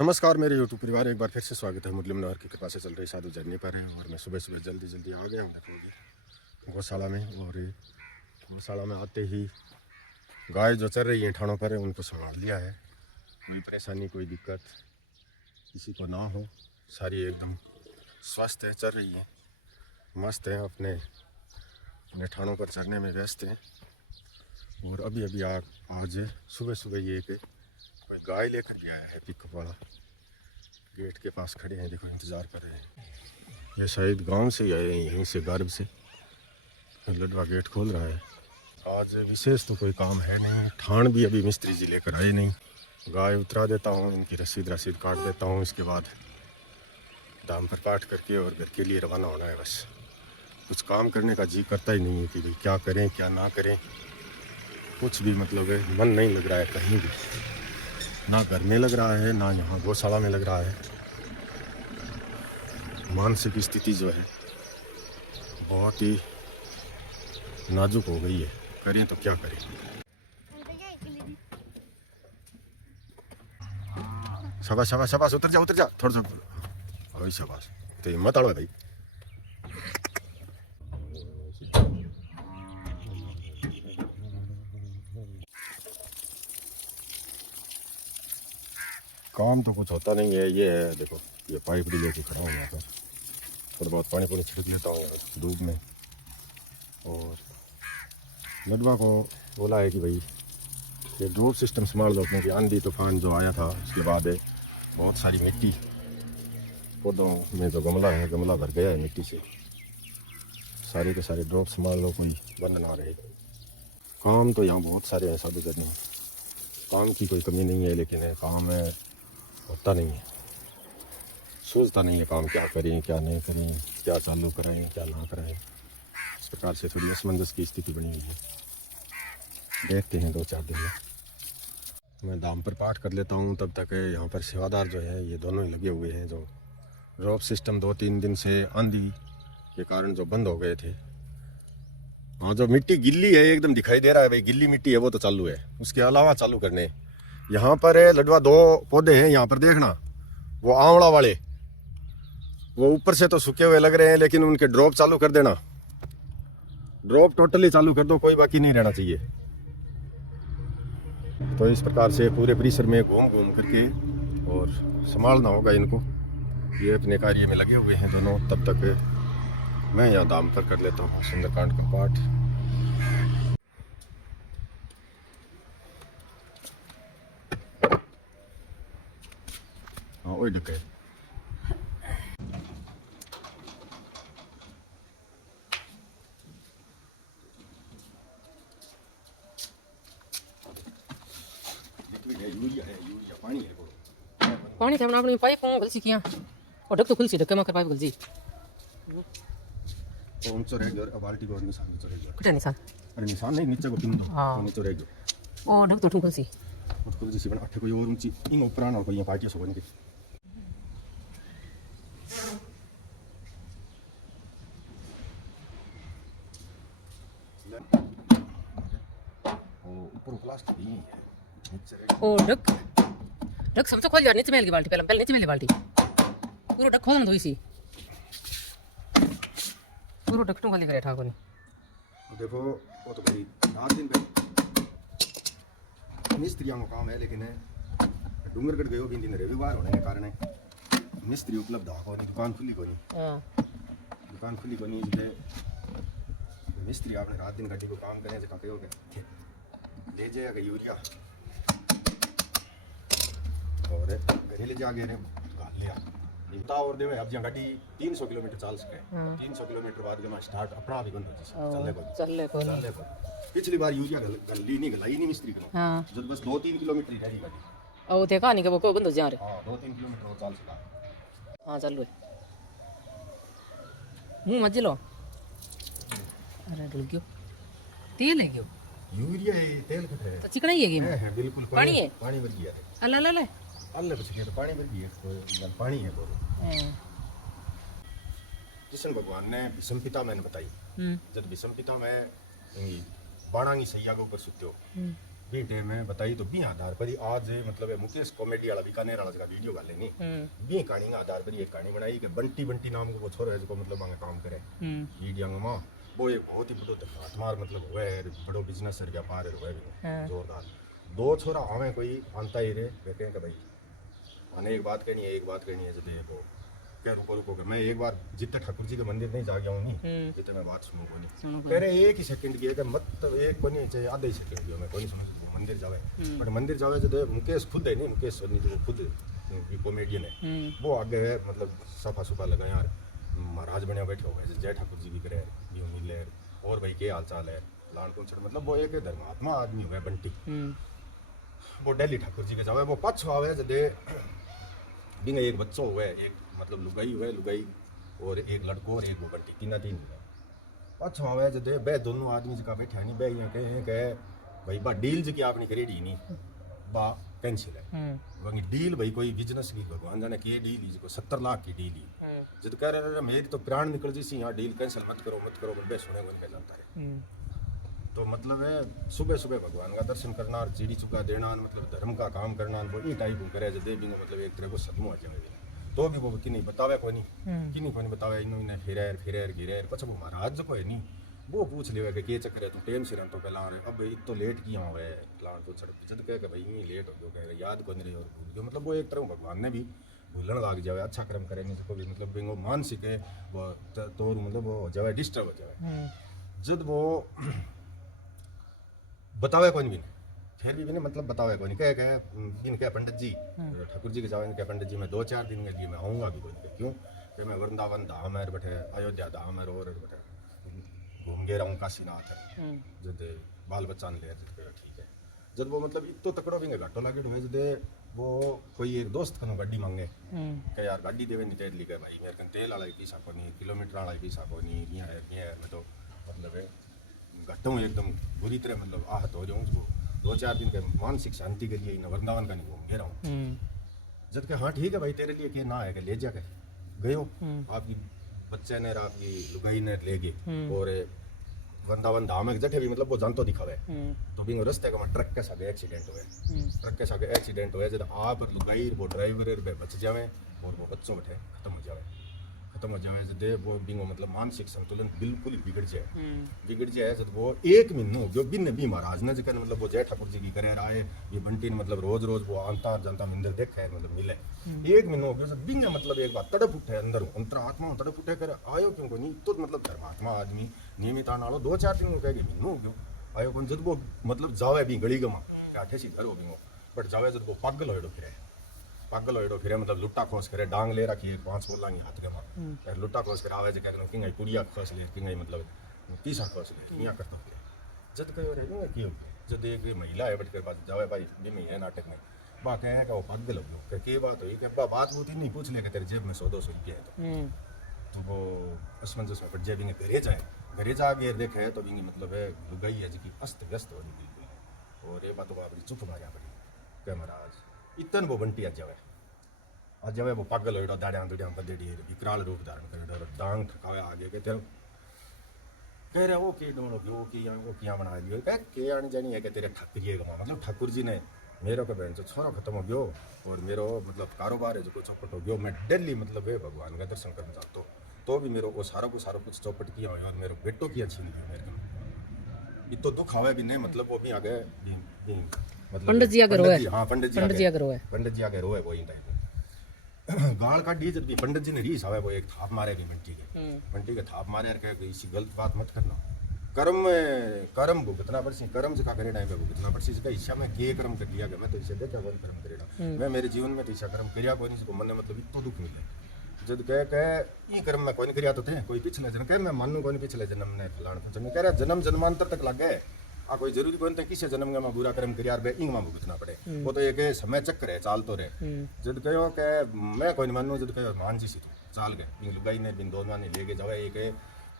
नमस्कार मेरे YouTube परिवार, एक बार फिर से स्वागत है। मुरली मनोहर की कृपा से चल रही साधु जर्नी पर है और मैं सुबह सुबह जल्दी आ गया हूँ देखूँगी गौशाला में। और गौशाला में आते ही गाय जो चल रही है ठाणों पर है उनको संभाल लिया है। कोई परेशानी कोई दिक्कत किसी को ना हो, सारी एकदम स्वस्थ है, चल रही है, मस्त है, अपने अपने ठाणों पर चढ़ने में व्यस्त हैं। और अभी आज सुबह सुबह ये एक कोई गाय लेकर के आया है, पिकअप वाला। गेट के पास खड़े हैं, देखो इंतज़ार कर रहे हैं। ये शायद गांव से ही आए हैं, यहीं से गर्भ से। लड़वा गेट खोल रहा है। आज विशेष तो कोई काम है नहीं। ठाण भी अभी मिस्त्री जी लेकर आए नहीं। गाय उतरा देता हूँ, इनकी रसीद काट देता हूँ, इसके बाद दाम पर काट करके और घर के लिए रवाना होना है। बस कुछ काम करने का जी करता ही नहीं है कि भाई क्या करें क्या ना करें, कुछ भी मतलब है, मन नहीं लग रहा है कहीं भी, ना घर में लग रहा है ना यहाँ गौशाला में लग रहा है। मानसिक स्थिति जो है बहुत ही नाजुक हो गई है, करें तो क्या करें। शाबाश शाबाश शाबाश, उतर जा थोड़ा सा अभी, शाबाश। तो हिम्मत आड़ो भाई। काम तो कुछ होता नहीं है। ये है देखो, ये पाइप भी लेके खड़ा हूँ यहाँ पर, थोड़ा बहुत पानी छिड़क लेता हूँ धूप में। और लडवा को बोला है कि भाई ये ड्रूप सिस्टम संभाल लो, क्योंकि आंधी तूफान जो आया था उसके बाद बहुत सारी मिट्टी पौधों में जो गमला है, गमला भर गया है मिट्टी से। सारे के सारे ड्रॉप संभाल लो, कोई बंद ना रहे। काम तो यहाँ बहुत सारे हैं साधु करने, काम की कोई कमी नहीं है, लेकिन काम है होता नहीं है, सोचता नहीं है काम क्या करें क्या नहीं करें, क्या चालू कराएं क्या ना कराएं। इस प्रकार से थोड़ी असमंजस की स्थिति बनी हुई है। देखते हैं 2-4 दिन में। मैं दाम पर पाठ कर लेता हूँ, तब तक यहाँ पर सेवादार जो है ये दोनों ही लगे हुए हैं। जो ड्रॉप सिस्टम 2-3 दिन से आंधी के कारण जो बंद हो गए थे, हाँ जो मिट्टी गिल्ली है एकदम दिखाई दे रहा है भाई, गिल्ली मिट्टी है वो तो चालू है, उसके अलावा चालू करने यहाँ पर है लडवा 2 पौधे हैं यहाँ पर देखना, वो आंवला वाले, वो ऊपर से तो सूखे हुए लग रहे हैं, लेकिन उनके ड्रॉप चालू कर देना, ड्रॉप टोटली चालू कर दो, कोई बाकी नहीं रहना चाहिए। तो इस प्रकार से पूरे परिसर में घूम करके और संभालना होगा इनको। ये अपने कार्य में लगे हुए हैं दोनों। तब तक मैं यहाँ दाम पर कर लेता हूँ सुंदरकांड का पाठ। हाँ वही ढके पानी थे अपनी पाइप गल सी किया और ढक तो खुल सी, ढक्के में कर पाइप गल सी ऊंचा रह गया। अब बाल्टी को निशान नीचे रह गया। कुछ निशान, अरे निशान नहीं, नीचे को पिन दो। हाँ तो नीचे रह गया। ओ ढक तो खुल सी उसको जैसे बना अठे कोई और ऊंची इन ऊपर आना, कोई पार्टी सो बन के ओ ऊपर प्लास्टिक ही है नीचे रह। ओ ढक ढक सब तो खोल जा, नीचे मेल की बाल्टी, पहले नीचे मेल बाल्टी पूरा ढक खोलना तो इसी पूरा ढक तो खाली करे ठाकुर ने। देखो वो तो भाई रात दिन पे मिस्त्रियों का काम है, लेकिन डूंगरगढ़ गए भी दिन रविवार होने के कारण मिस्त्री उपलब्ध हो, दुकान खुली को नहीं। हां दुकान खुली को नहीं, इसलिए मिस्त्री आपने रात दिन गाड़ी को काम करें जगह पे हो गए ले जाएगा यूरिया और घरे ले जा गए घाल लिया इतना और देवे। अब जहाँ गाड़ी 300 किलोमीटर चल सके, 300 किलोमीटर बाद जमा स्टार्ट अपना भी बंद हो चल ले को पिछली बार यूरिया गली नहीं गलाई नहीं मिस्त्री को। हां जब बस 2-3 किलोमीटर ही रह गई गाड़ी। ओ देखा नहीं के वो को बंद हो जा रे। हाँ 2-3 किलोमीटर और चल सका। हां चल लो मुंह मत लो। अरे डुल गयो, तेल है गयो, यूरिया है तेल कट है तो चिकना ही है गेम है बिल्कुल। पानी है, पानी भर गया है। अल्लाह अल्लाह अल्लाह बच गया तो पानी भर गया, तो पानी है वो। कृष्ण भगवान ने भीष्म पिता मैंने बताई, जब भीष्म पिता में बाणांगी सैया के ऊपर सुत्यो भी टाइम में बताई तो भी आधार पर ही आज मतलब मुकेश कॉमेडी वाला बीकानेर वाला जगह वीडियो गाले नहीं भी कहानी का आधार पर एक कहानी बनाई कि बंटी बंटी नाम को वो छोरा है जो मतलब मांगे काम करे वीडियो में वो एक बहुत ही बड़ो धर्मात्मा मतलब हुआ है बड़ो बिजनेस है व्यापार है जोरदार दो छोरा आवे कोई आंता ही रे कहते हैं कि भाई आने एक बात कहनी है जब वो क्या रुको मैं एक बार जितने ठाकुर जी के मंदिर नहीं जा गया हूँ नहीं जितने मैं बात सुनूँ नहीं कह रहे एक ही सेकंड की है मतलब एक को नहीं चाहिए आधे ही सेकंड की मैं कोई नहीं समझ मंदिर जावे बट मंदिर जावे जो मुकेश खुद है नहीं मुकेश सोनी जो खुद कॉमेडियन है वो आगे है मतलब सफा सुफा लगा यार महाराज बने बैठे हो गए जय ठाकुर जी भी करे यूँ मिले और भाई क्या हाल चाल है लान कुछ मतलब वो एक धर्मात्मा आदमी हुआ है बंटी वो दिल्ली ठाकुर जी के जावे वो पाछो आवे जदे बिंग एक बच्चों हुआ है एक मतलब लुगाई और एक लड़को और एक वो बंटी तीन हुआ पाछो आवे जदे बे दोनों आदमी जगह बैठे नहीं बे यहाँ कहे भाई बा डील जी की आपने करेडी नहीं बा कैंसिल है वही डील भाई कोई बिजनेस की भगवान जाने की डील ही 70 लाख की डील ही जब कह रहे मेरी तो प्राण निकल जी सी यहाँ डील कैंसिल मत करो बे सुने को नहीं जानता है तो मतलब है सुबह सुबह भगवान का दर्शन करना और चिड़ी चुका देना मतलब धर्म का काम करना वो ये टाइप करे जो देवी मतलब एक तरह को सदमो आ जाए तो भी वो कि नहीं बतावे कोई नहीं बतावे इन्होंने फिर गिरे कुछ वो महाराज जो कोई नहीं वो पूछ लिया कि चक्कर है तू टाइम से तो पहला अब इत तो लेट किया हुआ है लान तो सड़क जब कह भाई ये लेट हो गया कह याद को नहीं रही और भूल गया मतलब वो एक तरह भगवान ने भी भूलन लग जाए अच्छा कर्म करेंगे जिसको भी मतलब वो मानसिक है वो तो मतलब वो हो जाए डिस्टर्ब हो जाए जब वो बतावे कौन भी नहीं फिर भी नहीं मतलब बतावे कौन नहीं क्या पंडित जी ठाकुर जी के जावे क्या पंडित जी मैं 2-4 दिन के लिए मैं आऊँगा भी कोई क्यों फिर मैं वृंदावन धाम है बैठे अयोध्या धाम है और बैठे घूम गए रहूँ काशीनाथ है जब बाल बच्चा ने ले ठीक है जब वो मतलब तो तकड़ो भी घाटो लागे हुए जब वो कोई एक दोस्त कनो गाड़ी मांगे कि यार गाड़ी देवे नहीं तेल लिखे भाई मेरे कन तेल वाला पैसा को नहीं किलोमीटर वाला पैसा को नहीं यहाँ मैं तो मतलब है घटों एकदम बुरी तरह मतलब आहत हो जाऊँ उसको 2-4 दिन के मानसिक शांति के लिए वृंदावन का नहीं घूम गया हूँ जब के हाँ ठीक है भाई तेरे लिए क्या ना है कि ले जाके गए हो आपकी बच्चे ने आपकी लुगाई ने ले गए और वृंदावन धाम है जठे भी मतलब वो जानतो दिखावे तो भी रस्ते का ट्रक के साथ एक्सीडेंट हुए जब आप लुगाई वो ड्राइवर बच जावे और वो बच्चों बैठे खत्म हो जाए जब वो बिंगो मतलब मानसिक संतुलन बिल्कुल बिगड़ जाए जब वो एक महीनों जो बिन भी महाराज ने जगह मतलब वो जय ठाकुर जी की करे आए ये बंटी ने मतलब रोज वो आंता जनता मंदिर देखे मतलब मिले एक महीनों हो गया जब बिंग मतलब एक बार तड़प उठे अंदर आत्मा तड़प उठे कर आयो क्यों को नहीं तो मतलब धर्मात्मा आदमी नियमित आने वालों 2-4 दिन कह महीनों हो गयो आयो कौन जब वो मतलब जावे भी गली गमा क्या ठेसी घर हो गई बट जावे जब वो पागल होड़ो फिर मतलब लुट्टा खोस करे डांग ले रखी 5 बोला हाथ के मां फिर लुट्टा खोस कर आवे जे कि पुड़िया खोस ले कि मतलब पीसा खोस ले यहाँ करता फिर जब कहो रे ना क्यों जब एक महिला है बैठ कर बात जावे भाई भी में है नाटक में बा कहे का वो पागल हो गयो के बात हुई कि बात ही नहीं पूछ ले कि तेरे जेब में 100-200 रुपया है तो वो असमंजस में पड़ जाए भी घरे जाके देखे तो भी मतलब है लुगाई है जी अस्त व्यस्त हो रही बिल्कुल और ये बात को अपनी चुप मारिया पड़ी क्या महाराज इतन वो बंटी आज जावे वो पागल हो दाड़िया बदेड़ी विकराल रूप धारण कर डांग ठकावे आगे के तेरे कह रहे वो के डोलो वो किया बना लियो कह के आने जानी है कि तेरे ठाकुरिए गमा मतलब ठाकुर जी ने मेरो का बहन छोरा खत्म हो गयो और मेरो मतलब कारोबार है जो चौपट हो गयो मैं डेली मतलब है भगवान का दर्शन करना चाहता तो भी मेरे को सारा कुछ चौपट किया और मेरो बेटो किया छीन लिया मेरे को इतो दुख आवे भी नहीं मतलब वो भी आगे मतलब पंडित जी आगे रोए हाँ पंडित जी आगे रोए वो टाइप गाल काटी जब पंडित जी ने रीस आवे वो एक थाप मारे की बंटी के थाप मारे कि इसी गलत बात मत करना कर्म भुगतना पड़सी कर्म से का करे टाइम पे भुगतना पड़सी इसका इच्छा में के कर्म कर लिया मैं तो इसे देखा कौन कर्म करेगा मैं मेरे जीवन में तो इच्छा कर्म करिया कोई नहीं मन मतलब इतो दुख मिले जब कह ये कर्म में कोई नहीं करिया तो थे कोई पिछले जन्म कह मैं मानू कोई पिछले जन्म ने फलाना कह रहा जन्मांतर तक लग गए कोई जरूरी कोई नहीं किसी जन्म में बुरा कर्म कर यार इंग में भुगतना पड़े वो तो एक समय चक्कर है चाल तो रहे जब कहो कि मैं कोई नहीं मानू जब कहो मान जी सी तू चाल गए बिन लुगाई ने बिन दोनों ने लेके जावे एक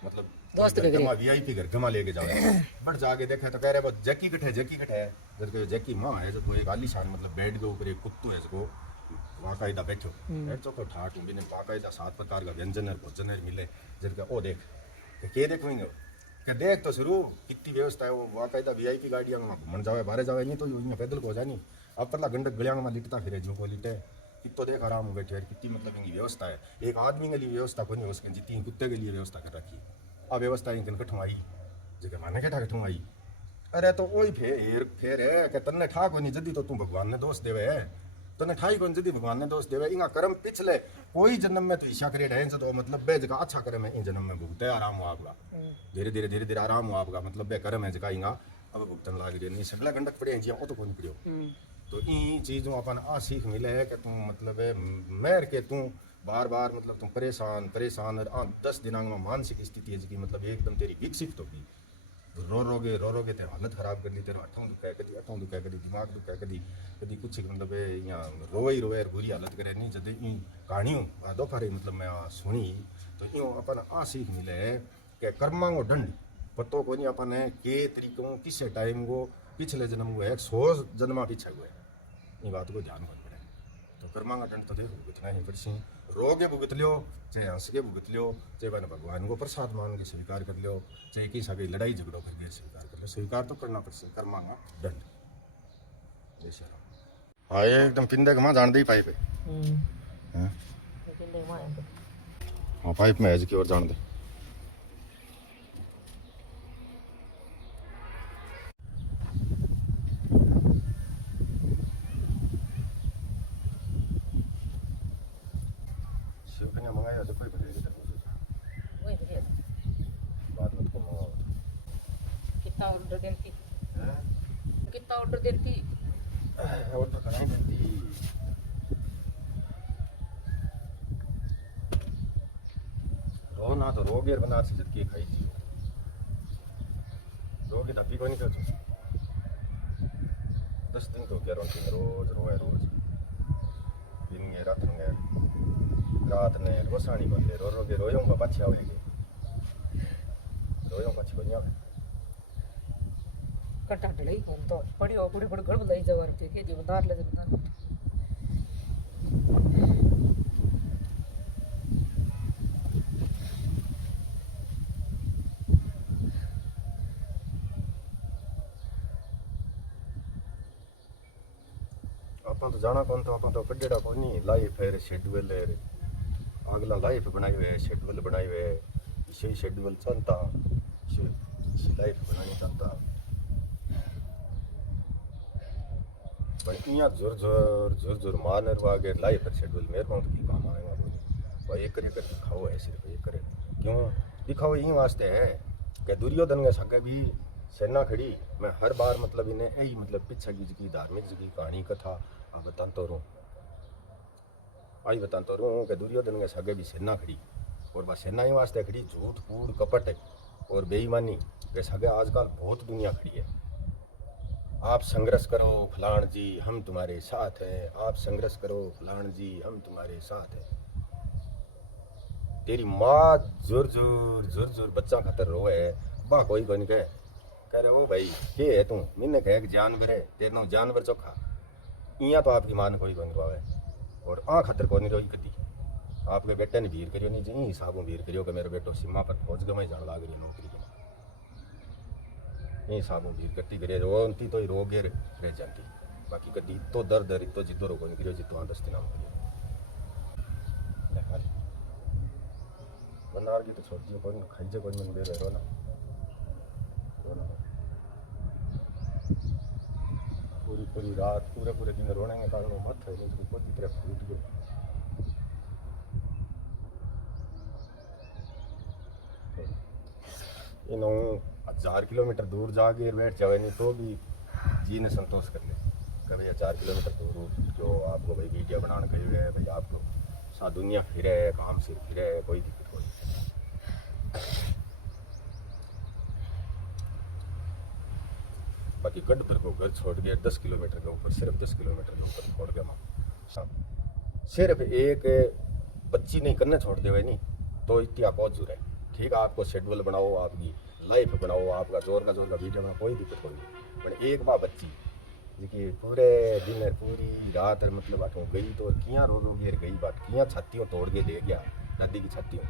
मतलब दोस्त के घर VIP घर गमा लेके जावे बट जाके देखे तो कह रहे वो जैकी कटे जब कहो जैकी माँ है जब एक आलीशान मतलब बेड के ऊपर एक कुत्तू है इसको बाकायदा बैठो बैठो तो ठाट बिन बाकायदा 7 प्रकार का व्यंजन है भोजन है मिले जब ओ देख के देखोगे कि देख तो शुरू कितनी व्यवस्था है वो बाकायदा वीआईपी गाड़ियां में घूमन जावे बाहर जावे नहीं तो यूं पैदल को जा नहीं अब परला गंडक गलियां में लिटता फिरे जो को लिटे कितो देख आराम हो बैठे यार कितनी मतलब इनकी व्यवस्था है एक आदमी के लिए व्यवस्था कोई नहीं हो सके जितनी कुत्ते के लिए व्यवस्था कर रखी आ व्यवस्था इनकन कठुआई जगह माने के कठुआई अरे तो वही फेर है कि तन्ने ठा को नहीं जदी तो तू भगवान ने दोष देवे है तने ठाई को जदी भगवान ने दोष देवे इंगा कर्म पिछले कोई जन्म में तो ईशा करे रहे तो मतलब बे जगह अच्छा कर्म है इन जन्म में भुगते आराम हो आपका धीरे धीरे आराम हो आपका मतलब बे कर्म है जगह इंगा अब भुगतन लाग रही नहीं सगला गंडक पड़े जी वो तो कोई पड़ियो तो ई चीज़ों अपन आ सीख मिले है कि तुम मतलब है मेहर के तू बार बार मतलब तुम परेशान और 10 दिनांग में मानसिक स्थिति है जी मतलब एकदम तेरी विकसित होगी रो रोगे तेरा हालत खराब कर ली तेरा अठों दुखा कदी दिमाग दुखा कदी कुछ मतलब यहाँ रोए बुरी हालत करे नहीं जब ई कहानियों दोपहर मतलब मैं सुनी तो यूँ अपन आ सीख मिले है कि कर्मा को दंड पतो को नहीं अपन है के तरीकों किस टाइम को पिछले जन्म को है 100 जन्मा पीछे हुए ये बात को ध्यान कर पड़े तो कर्मा का दंड तो देखो भुगतना ही पड़सी रोगे भुगत लियो चाहे हंस के भुगत लियो चाहे मैंने भगवान को प्रसाद मान के स्वीकार कर लियो चाहे किसी की लड़ाई झगड़ों करके स्वीकार कर लियो स्वीकार तो करना पड़से कर्मा का दंड जैसे हाँ ये एकदम पिंडे के माँ जान दे पाइप है हाँ पाइप में है की ओर जान दे मंगाया तो कोई बात मत को कितना ऑर्डर देती ऑर्डर कराई देती रो ना तो रोगे बना से जब के खाई थी रोगे तो को नहीं कर 10 दिन तो क्या रोज रोज दिन में रात ने रोसानी बंदे रोगे रोयों का पाछे आवेगी रोयों पाछे को नहीं आवे कटा डले कौन तो पड़ी गड़ बलाई जवर के जो बता ले बता अपन तो जाना कौन तो अपन तो कड्डेड़ा कोई नहीं लाइफ है शेड्यूल है अगला लाइफ बनाई हुए शेड्यूल बनाई हुए इसे शेड्यूल चलता इसे लाइफ बनानी चाहता पर यहाँ जोर मारने आगे लाइफ है शेड्यूल मेरे को तो की काम आएगा भाई एक करे दिखाओ है सिर्फ एक करे क्यों दिखाओ यही वास्ते है कि दुर्योधन के सगे भी सेना खड़ी मैं हर बार मतलब इन्हें यही मतलब पीछे की धार्मिक की कहानी कथा आप बताता रहूँ आई बताता रहूँ कि दुर्योधन के सगे भी सेना खड़ी और वह सेना ही वास्ते खड़ी झूठ कूड़ कपट और बेईमानी के सगे आजकल बहुत दुनिया खड़ी है आप संघर्ष करो फलान जी हम तुम्हारे साथ हैं आप संघर्ष करो फलान जी हम तुम्हारे साथ हैं तेरी माँ जोर बच्चा खातर रोए बा कोई नहीं कह रहे हो भाई के है तू मैंने कहे जानवर है तेरे जानवर चोखा इं तो आपकी माँ ने कोई नहीं रोवे और आ खतर को नहीं रोई कदी आपके बेटे ने भीड़ करियो नहीं जी हिसाबों भीड़ करियो कि मेरे बेटो सीमा पर फौज गवाई जान लाग रही नौकरी के ये हिसाबों भीड़ करती करे रोती तो रोगे रह जाती बाकी कदी तो दर्द है तो जिद्दो रोको नहीं करियो जितो 10 दिन बनार की तो छोड़ दियो कौन खाइजे कौन मन दे रो ना पूरी रात पूरे दिन रोने के कारण मत है नहीं तो पूरी तरह फूट गए इन 1000 किलोमीटर दूर जाके बैठ जावे नहीं तो भी जी ने संतोष कर ले कभी 1000 किलोमीटर दूर जो आपको भाई वीडियो बनाने कही है भाई आपको सा दुनिया फिरे काम से फिरे कोई दिक्कत कोई बाकी गढ़पुर को घर छोड़ गया 10 किलोमीटर के ऊपर सिर्फ 10 किलोमीटर के ऊपर छोड़ गया माँ सिर्फ एक बच्ची नहीं करने छोड़ देवे नहीं तो इतना बहुत दूर है ठीक है आपको शेड्यूल बनाओ आपकी लाइफ बनाओ आपका जोर का वीडियो में कोई दिक्कत नहीं पर एक बार बच्ची जी पूरे दिन पूरी रात मतलब आठों गई तो किया रो घेर गई बात किया छातियों तोड़ के ले गया दादी की छातियों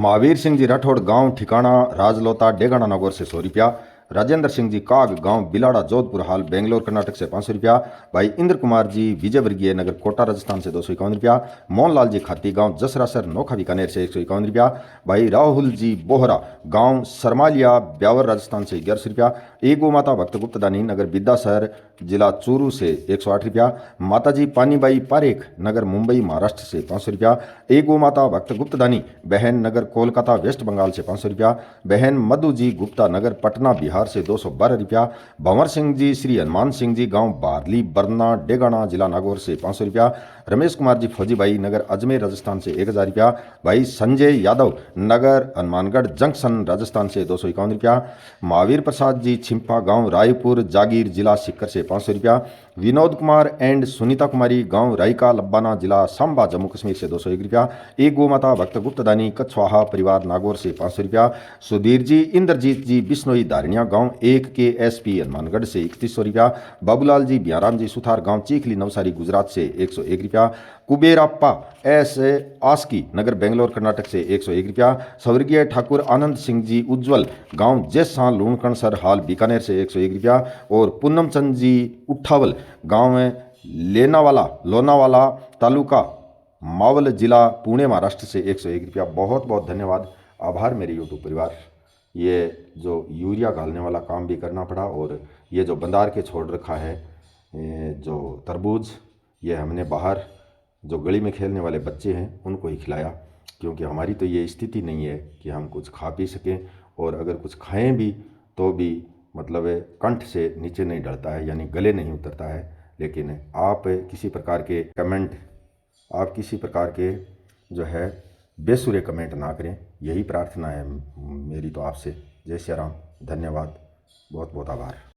महावीर सिंह जी राठौड़ गांव ठिकाना राजलोता डेगाना नागौर से 100 रुपया। राजेंद्र सिंह जी काग गांव बिलाड़ा जोधपुर हाल बेंगलोर कर्नाटक से 500 रुपया। भाई इंद्र कुमार जी विजय वर्गीय नगर कोटा राजस्थान से 251 रुपया। मोहनलाल जी खाती गांव जसरासर नोखा बीकानेर से 151 रुपया। भाई राहुल जी बोहरा गांव सरमालिया ब्यावर राजस्थान से 1100 रुपया। एक गो माता भक्त गुप्तदानी नगर विद्याशहर जिला चूरू से 108 रुपया। माता जी पानीबाई पारेख नगर मुंबई महाराष्ट्र से 500 रुपया। एक गो माता भक्त गुप्तदानी बहन नगर कोलकाता वेस्ट बंगाल से 500 रुपया। बहन मधु जी गुप्ता नगर पटना बिहार से 212 रुपया। भंवर सिंह जी श्री हनुमान सिंह जी गांव बारली बरना डेगाना जिला नागौर से 500 रुपया। रमेश कुमार जी फौजी भाई नगर अजमेर राजस्थान से 1000 रुपया। भाई संजय यादव नगर हनुमानगढ़ जंक्शन राजस्थान से 251 रुपया। महावीर प्रसाद जी छिंपा गांव रायपुर जागीर जिला सीकर से 500 रुपया। विनोद कुमार एंड सुनीता कुमारी गांव रायका लब्बाना जिला सांबा जम्मू कश्मीर से 201 रुपया। एक गो माता भक्त गुप्तदानी कछवाहा परिवार नागौर से 500 रुपया। सुधीर जी इंद्रजीत जी बिश्नोई धारणिया गांव 1 के SP हनुमानगढ़ से 3100 रुपया। बाबूलाल जी बियाराम जी सुथार गांव चीखली नवसारी गुजरात से 101 रुपया। कुबेराप्पा एस आस्की नगर बेंगलोर कर्नाटक से 101 रुपया। स्वर्गीय ठाकुर आनंद सिंह जी उज्जवल गांव जैसा लूणकणसर हाल बीकानेर से 101 रुपया। और पूनम चंद जी उठावल गांव लोनावाला तालुका मावल जिला पुणे महाराष्ट्र से 101 रुपया। बहुत बहुत धन्यवाद, आभार मेरे यूट्यूब परिवार। ये जो यूरिया डालने वाला काम भी करना पड़ा और ये जो बंदार के छोड़ रखा है जो तरबूज, ये हमने बाहर जो गली में खेलने वाले बच्चे हैं उनको ही खिलाया, क्योंकि हमारी तो ये स्थिति नहीं है कि हम कुछ खा पी सकें, और अगर कुछ खाएं भी तो भी मतलब कंठ से नीचे नहीं डलता है, यानी गले नहीं उतरता है। लेकिन आप किसी प्रकार के कमेंट, आप किसी प्रकार के जो है बेसुरे कमेंट ना करें, यही प्रार्थना है मेरी तो आपसे। जय श्री राम, धन्यवाद, बहुत बहुत आभार।